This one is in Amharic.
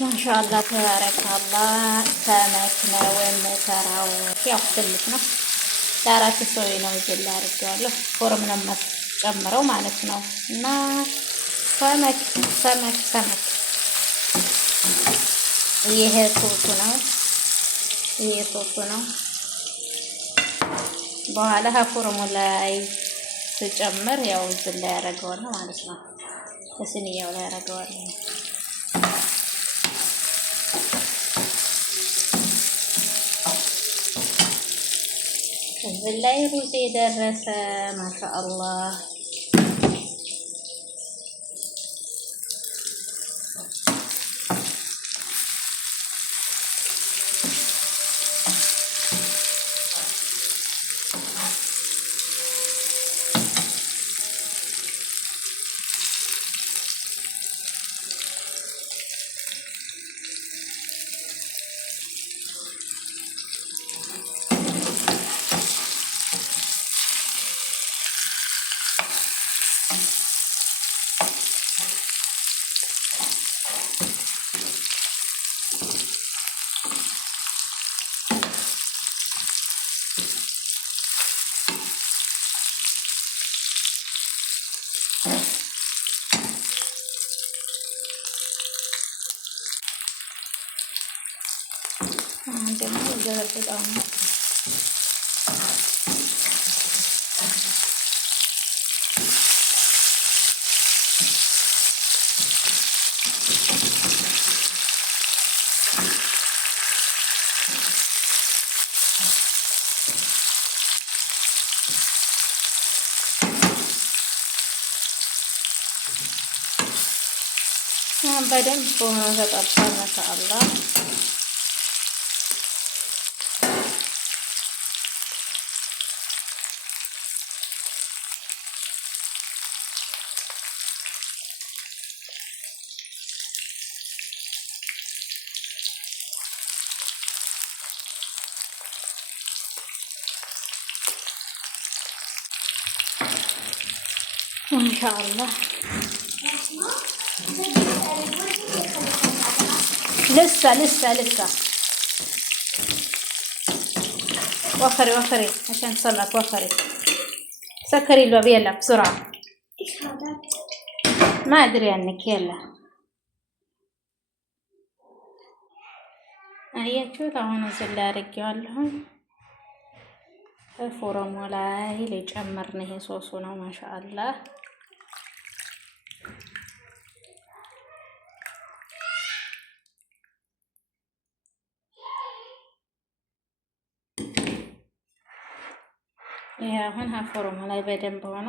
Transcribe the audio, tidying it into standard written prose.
ማሻአላህ ተባረካላህ። ሰመክ ነው የምሰራው። ያው ትንሽ ነው ለአራት ሰው ነው እዚህ ላይ አድርጌዋለሁ። ፎርም ነው የማስጨምረው ማለት ነው። እና ሰመክ ሰመክ ሰመክ ይሄ ሶሱ ነው። ይሄ ሶሱ ነው። በኋላ ፎርሙ ላይ ስጨምር ያው እዚህ ላይ ያደርገዋለሁ ማለት ነው። በስኒያው ላይ ያደርገዋለሁ። እዚህ ላይ ሩዝ የደረሰ ማሻአላህ። ደግሞ ዘርግጣው ነው በደንብ ሆኖ ተጠብሷል። ማሻአላህ ማሻአላህ لسه وفري عشان تصلك وفري. سكري الباب يلا بسرعة. ايش هذا؟ ما ادري عنك يلا. አያችሁት? አሁን እዚህ ላይ አድርጌዋለሁ። ፎረሙ ላይ ልጨምር ነው። ይሄ ሶሱ ነው። ማሻአላህ ይሄ አሁን ፎረሙ ላይ በደንብ ሆኖ